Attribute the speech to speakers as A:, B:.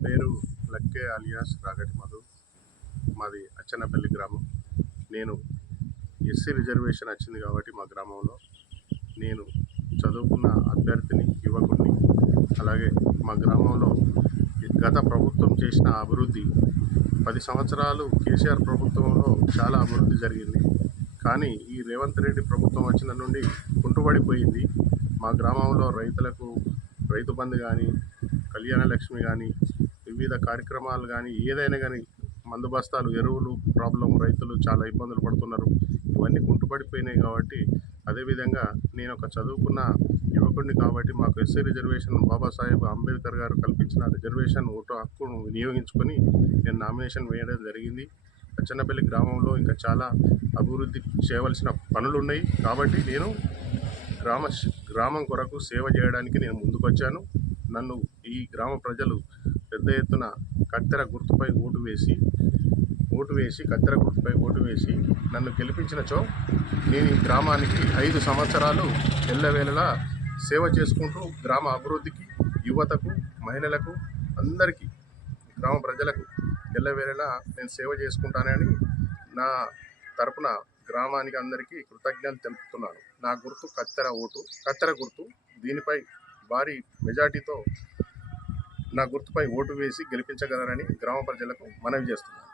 A: పేరు లక్కే అలియాస్ రాగటి మధు. మాది అచ్చన్నపల్లి గ్రామం. నేను ఎస్సీ రిజర్వేషన్ వచ్చింది కాబట్టి మా గ్రామంలో. నేను చదువుకున్న అభ్యర్థిని యువకుడిని అలాగే మా గ్రామంలో గత ప్రభుత్వం చేసిన అభివృద్ధి పది సంవత్సరాలు కేసీఆర్ ప్రభుత్వంలో చాలా అభివృద్ధి జరిగింది. కానీ ఈ రేవంత్ రెడ్డి ప్రభుత్వం వచ్చిన నుండి కుంటుపడిపోయింది మా గ్రామంలో రైతులకు రైతు బంధు కానీ కళ్యాణ లక్ష్మి కానీ వివిధ కార్యక్రమాలు కానీ ఏదైనా కానీ మందు బస్తాలు ఎరువులు ప్రాబ్లం రైతులు చాలా ఇబ్బందులు పడుతున్నారు. ఇవన్నీ కుంటుపడిపోయినాయి కాబట్టి అదేవిధంగా నేను ఒక చదువుకున్న యువకుడిని కాబట్టి మాకు ఎస్సీ రిజర్వేషన్ బాబాసాహెబ్ అంబేద్కర్ గారు కల్పించిన రిజర్వేషన్ ఓటు హక్కును వినియోగించుకొని నేను నామినేషన్ వేయడం జరిగింది. అచ్చన్నపల్లి గ్రామంలో ఇంకా చాలా అభివృద్ధి చేయవలసిన పనులు ఉన్నాయి కాబట్టి నేను గ్రామ గ్రామం కొరకు సేవ చేయడానికి నేను ముందుకొచ్చాను. నన్ను ఈ గ్రామ ప్రజలు పెద్ద ఎత్తున కత్తెర గుర్తుపై ఓటు వేసి ఓటు వేసి కత్తెర గుర్తుపై ఓటు వేసి నన్ను గెలిపించినచో నేను ఈ గ్రామానికి ఐదు సంవత్సరాలు ఎల్లవేళలా సేవ చేసుకుంటూ గ్రామ అభివృద్ధికి యువతకు మహిళలకు అందరికీ గ్రామ ప్రజలకు ఎల్లవేళలా నేను సేవ చేసుకుంటానని నా తరపున గ్రామానికి అందరికీ కృతజ్ఞతలు తెలుపుతున్నాను. నా గుర్తు కత్తెర ఓటు కత్తెర గుర్తు దీనిపై భారీ మెజార్టీతో నా గుర్తుపై ఓటు వేసి గెలిపించగలరని గ్రామ ప్రజలకు మనవి చేస్తున్నాను.